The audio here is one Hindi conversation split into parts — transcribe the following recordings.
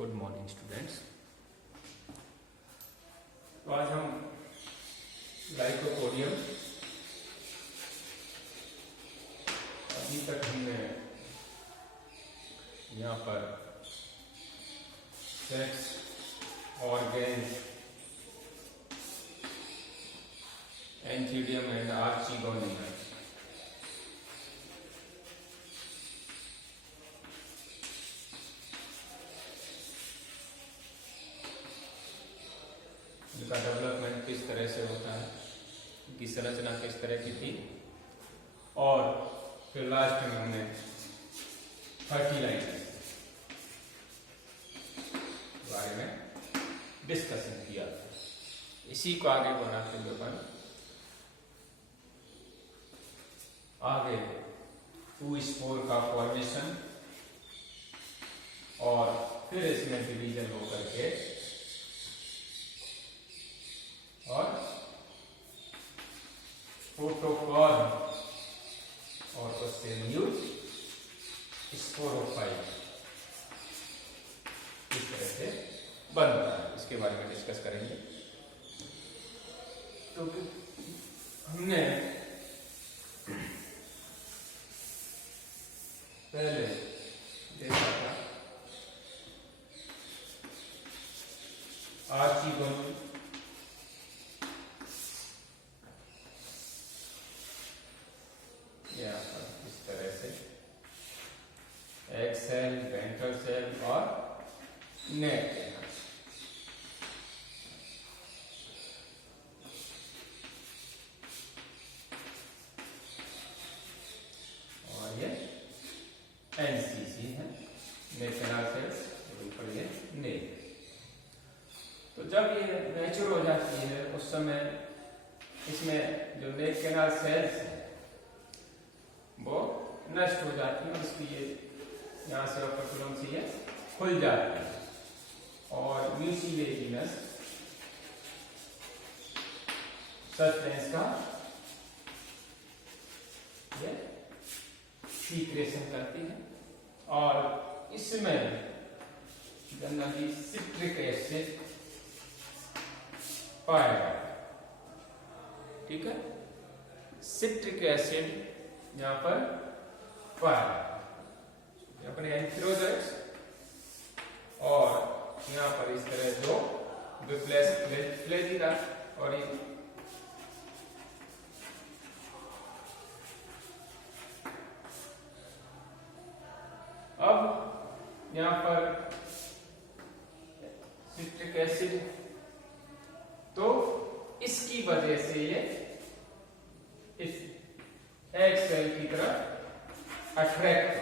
Good morning students. तो आज हम लाइकोपोडियम, अभी तक हमने यहाँ पर सेक्स, ऑर्गेन्स, एंथीडियम एंड आर्चिगोनिया इनका डेवलपमेंट किस तरह से होता है, इनकी संरचना किस तरह की थी, और फिर लास्ट में हमने फर्टिलाइजर बारे में डिस्कशन किया। इसी को आगे बढ़ाते हुए अपन आगे टू स्पोर का फॉर्मेशन और फिर इसमें डिवीजन होकर के और प्रोटोकॉर्न और उससे न्यूज स्पोरोफाइट इस तरह से बनता है, इसके बारे में डिस्कस करेंगे। तो हमने पहले देखा था आर्चिगोन, इस तरह से एग सेल, वेंट्रल सेल और नेक सेल। और ये एनसीसी है, नेशनल सेल्स, ऊपर ये नेक। तो जब ये मैच्योर हो जाती है उस समय इसमें जो नेक कैनाल सेल्स है वो नष्ट हो जाती है और इसकी ये यहाँ से ऑपरकुलम से ये खुल जाती है और म्यूसिलेजिनस सब्सटेंस का ये सीक्रेशन करती है और इसमें जनरली सिट्रिक एसिड पाया जाता है। ठीक है, सिट्रिक एसिड यहाँ पर पाया अपने एंथ्रोजोइट्स और यहाँ पर इस तरह जो फ्लैजिला और अब यहाँ पर सिट्रिक एसिड, तो इसकी वजह से ये इस एग सेल की तरफ अट्रैक्ट,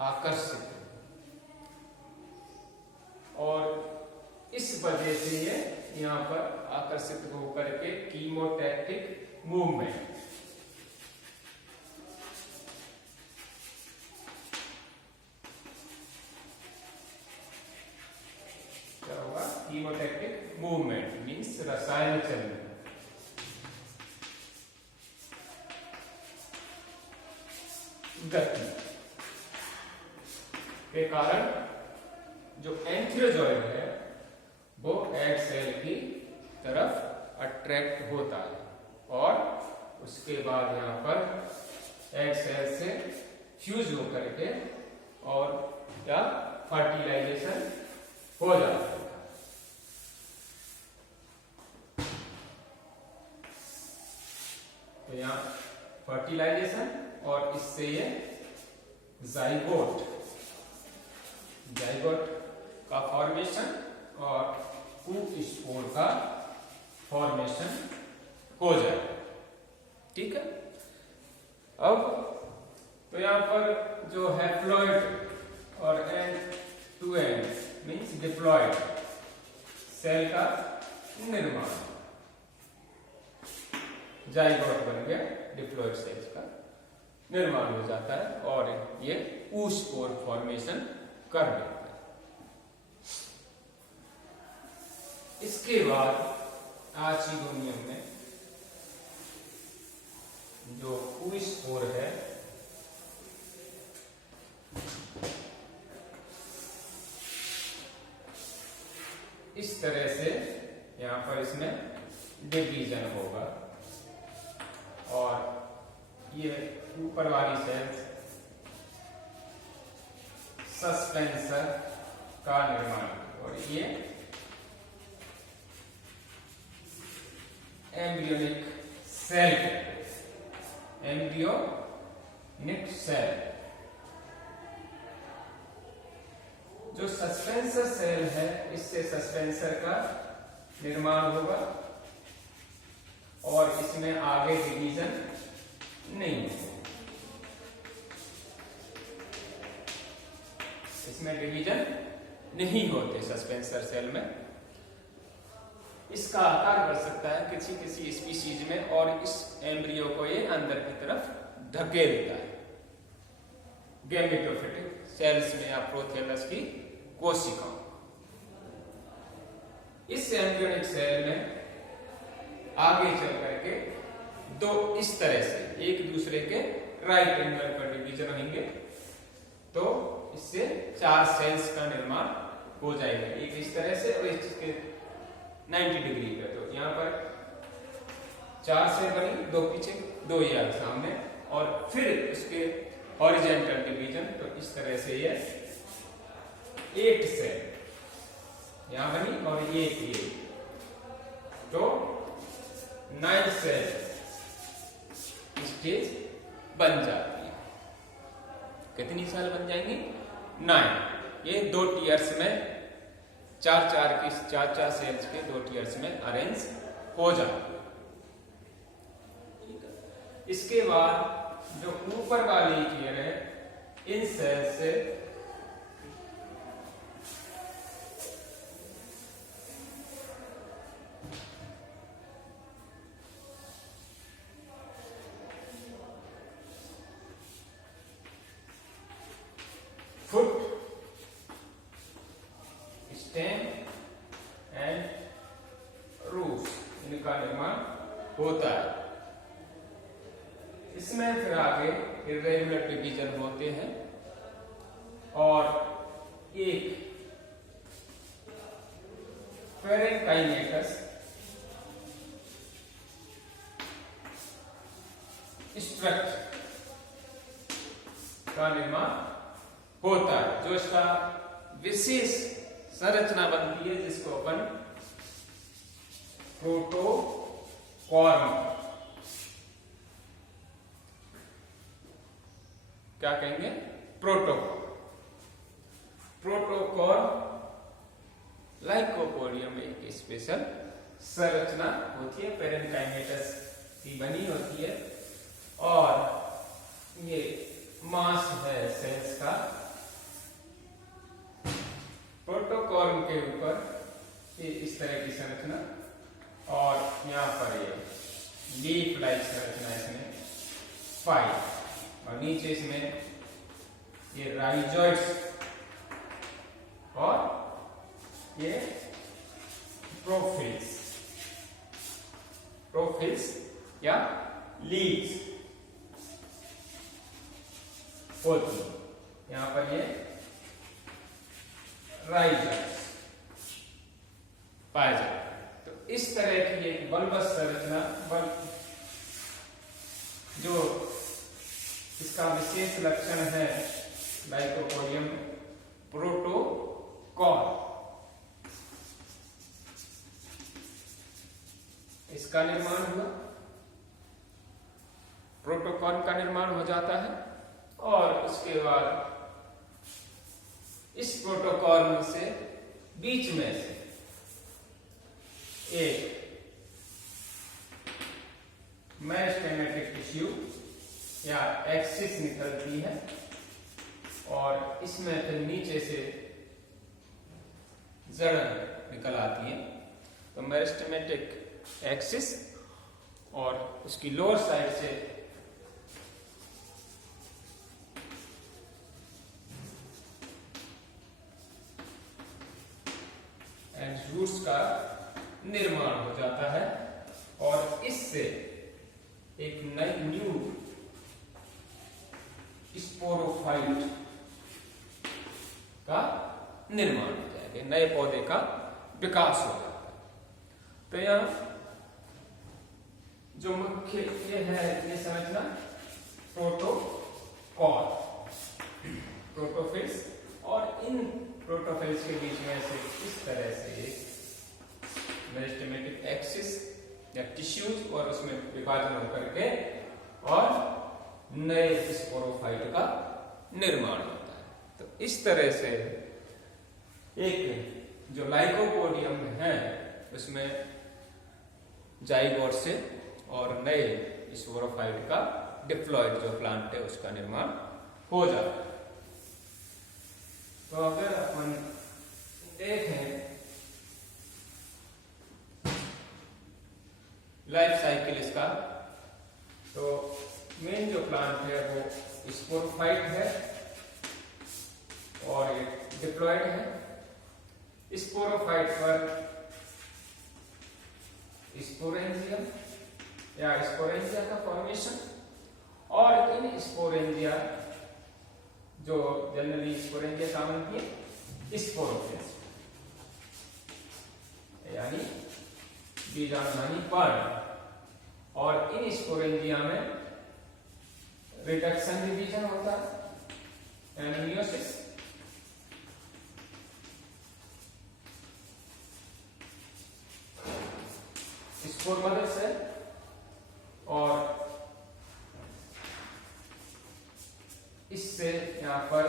आकर्षित, और इस वजह से ये यहाँ पर आकर्षित होकर के कीमोटैक्टिक मूवमेंट, क्या होगा, कीमोटैक्टिक मूवमेंट मीन्स रसायन चलन गति के कारण जो एंथ्रोजॉइड है वो एग सेल की तरफ अट्रैक्ट होता है और उसके बाद यहाँ पर एग सेल से फ्यूज होकर के और क्या फर्टिलाइजेशन हो जाता है। तो यहाँ फर्टिलाइजेशन और इससे ये जाइगोट का फॉर्मेशन और कू स्पोर का फॉर्मेशन हो जाएगा। ठीक है, अब तो यहाँ पर जो हैप्लॉइड और end to end means diploid cell का निर्माण, जाइगोट बन गया, डिप्लॉइड सेल्स का निर्माण हो जाता है और ये ऊस्पोर फॉर्मेशन कर देता है। इसके बाद आर्चिगोनियम में जो ऊस्पोर है इस तरह से यहाँ पर इसमें डिवीजन होगा और ये ऊपर वाली सेल्स सस्पेंसर का निर्माण और ये एम्ब्रियोनिक सेल, एम्ब्रियोनिक सेल। जो सस्पेंसर सेल है इससे सस्पेंसर का निर्माण होगा और इसमें आगे डिवीजन नहीं होगा, इसमें डिवीजन नहीं होते सस्पेंसर सेल में। इसका आकार बढ़ सकता है किसी किसी स्पीशीज में और इस एम्ब्रियो को ये अंदर की तरफ धकेलता है। गैमेटोफिटिक सेल्स में या प्रोथेलस की कोशिकाओं, इस एम्ब्रियोनिक सेल में आगे चल करके दो इस तरह से एक दूसरे के राइट एंगल पर डिवीजन होंगे तो इससे 4 सेल्स का निर्माण हो जाएगा, एक इस तरह से और इसके 90 डिग्री पे। तो यहाँ पर 4 सेल बनी, 2 पीछे 2 यार सामने और फिर उसके हॉरिजॉन्टल डिवीजन। तो इस तरह से ये 8 सेल यहाँ बनी और ये तो 9 सेल स्टेज बन जाती है। कितनी सेल बन जाएंगी? 9। ये 2 टीयर्स में 4 सेल्स के 2 टीयर्स में अरेंज हो जाती है। इसके बाद जो ऊपर वाली टीयर है इन सेल से फुट, स्टेम एंड रूट्स इनका निर्माण होता है। इसमें फिर आगे इर्रेगुलर डिवीजन होते हैं और एक पेरेन्काइमेटस स्ट्रक्चर का निर्माण होता है, जो इसका विशेष संरचना बनती है जिसको अपन प्रोटोकॉर्म क्या कहेंगे? प्रोटोकॉर्म लाइकोपोडियम में एक स्पेशल संरचना होती है, पेरेन्काइमेटस की बनी होती है और ये मास है सेल्स का। प्रोटोकॉर्म के ऊपर इस तरह की संरचना और यहाँ पर ये लीफ लाइक संरचना इसमें 5 और नीचे इसमें ये राइजोइड्स और ये प्रोफिल्स या लीव्स होती है। यहाँ पर ये राइजोइड्स पाए जाते हैं। तो इस तरह की एक बल्बस संरचना जो इसका विशेष लक्षण है लाइकोपोडियम प्रोटोकॉर्म, इसका निर्माण हुआ, प्रोटोकॉर्म का निर्माण हो जाता है और उसके बाद इस प्रोटोकॉर्म से बीच में से एक मेरिस्टेमेटिक टिश्यू या एक्सिस निकलती है और इसमें फिर नीचे से जड़ निकल आती है। तो मेरिस्टेमेटिक एक्सिस और उसकी लोअर साइड से रूट्स का निर्माण हो जाता है और इससे एक नई न्यू स्पोरोफाइट का निर्माण हो जाएगा, नए पौधे का विकास हो जाता है। तो यहाँ जो मुख्य ये है, ये समझना प्रोटोकॉल, प्रोटोफेज, और इन प्रोटोफेज के बीच में से इस तरह से मेरिस्टेमेटिक एक्सिस या टिश्यूज और उसमें विभाजन होकर के और नए स्पोरोफाइट का निर्माण होता है। तो इस तरह से एक जो लाइकोपोडियम है उसमें जाइगोट से और नए स्पोरोफाइट का डिप्लॉयड जो प्लांट है उसका निर्माण हो जाता है। तो अगर अपन देखें लाइफ साइकिल इसका, तो मेन जो प्लांट है वो स्पोरोफाइट है और ये डिप्लॉयड है। स्पोरोफाइट पर स्पोरेंजियम या स्पोरेंजिया का फॉर्मेशन, और इन स्पोरेंजिया जो जनरली स्पोरेंजिया का बनती है स्पोरोफेज, यानी बीजाणुधानी पर्ण, और इन स्पोरेंजिया में रिडक्शन डिवीजन होता है यानी मियोसिस, स्पोर मदर सेल, और इससे यहां पर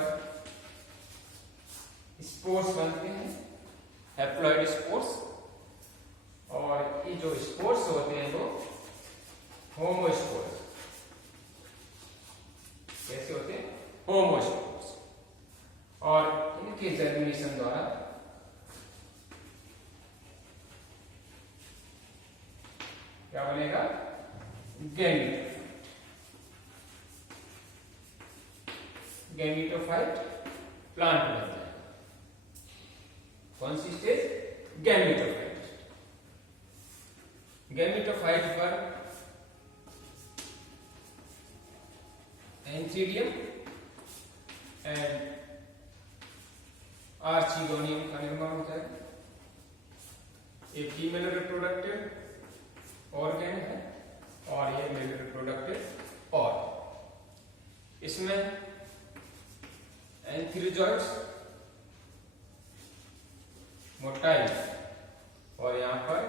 स्पोर्स बनते हैं, हैप्लॉइड स्पोर्स, और ये जो स्पोर्स होते हैं वो होमोस्पोर्स। कैसे होते हैं? होमोस्पोर्स, और इनके जर्मिनेशन द्वारा क्या बनेगा? गैमीटोफाइट प्लांट बन जाएगा। कौन सी स्टेज? गैमीटोफाइट। गैमीटोफाइट पर एंथीडियम एंड आर्चिगोनियम का निर्माण होता है। ये फीमेल रिप्रोडक्टिव ऑर्गन है और ये मेल रिप्रोडक्टिव ऑर्गन। इसमें एंथीरिजॉइड्स, मोटाइल, और यहां पर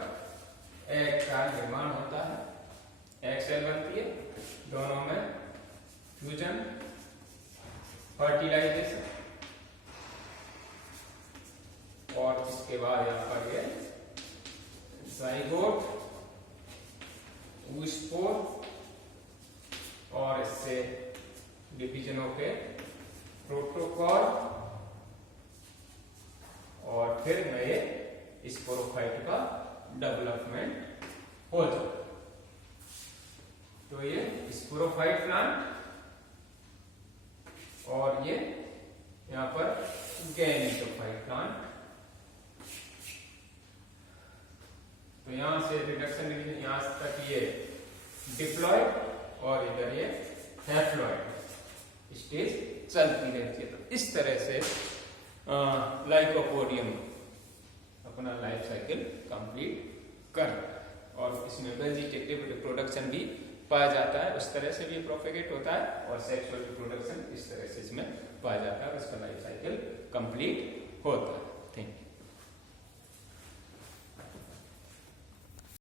एग का निर्माण होता है। एग सेल बनती है, दोनों में फ्यूजन, फर्टिलाइजेशन, और इसके बाद यहां पर ये जाइगोट, स्पोर, और इससे डिवीजन होके प्रोटोकॉल, और फिर नए स्पोरोफाइट का डेवलपमेंट हो जाता है। तो ये स्पोरोफाइट प्लांट, और ये यहां पर गैमीटोफाइट प्लांट। तो यहां से रिडक्शन डिवीजन यहां तक ये डिप्लॉयड, और इधर ये हैप्लॉयड स्टेज चलती रहती है। तो इस तरह से लाइकोपोडियम अपना लाइफ साइकिल कंप्लीट कर, और इसमें वेजिटेटिव रिप्रोडक्शन भी पाया जाता है, उस तरह से भी प्रोपेगेट होता है, और सेक्सुअल रिप्रोडक्शन इस तरह से इसमें पाया जाता है, और इसका लाइफ साइकिल कंप्लीट होता है। Thank you.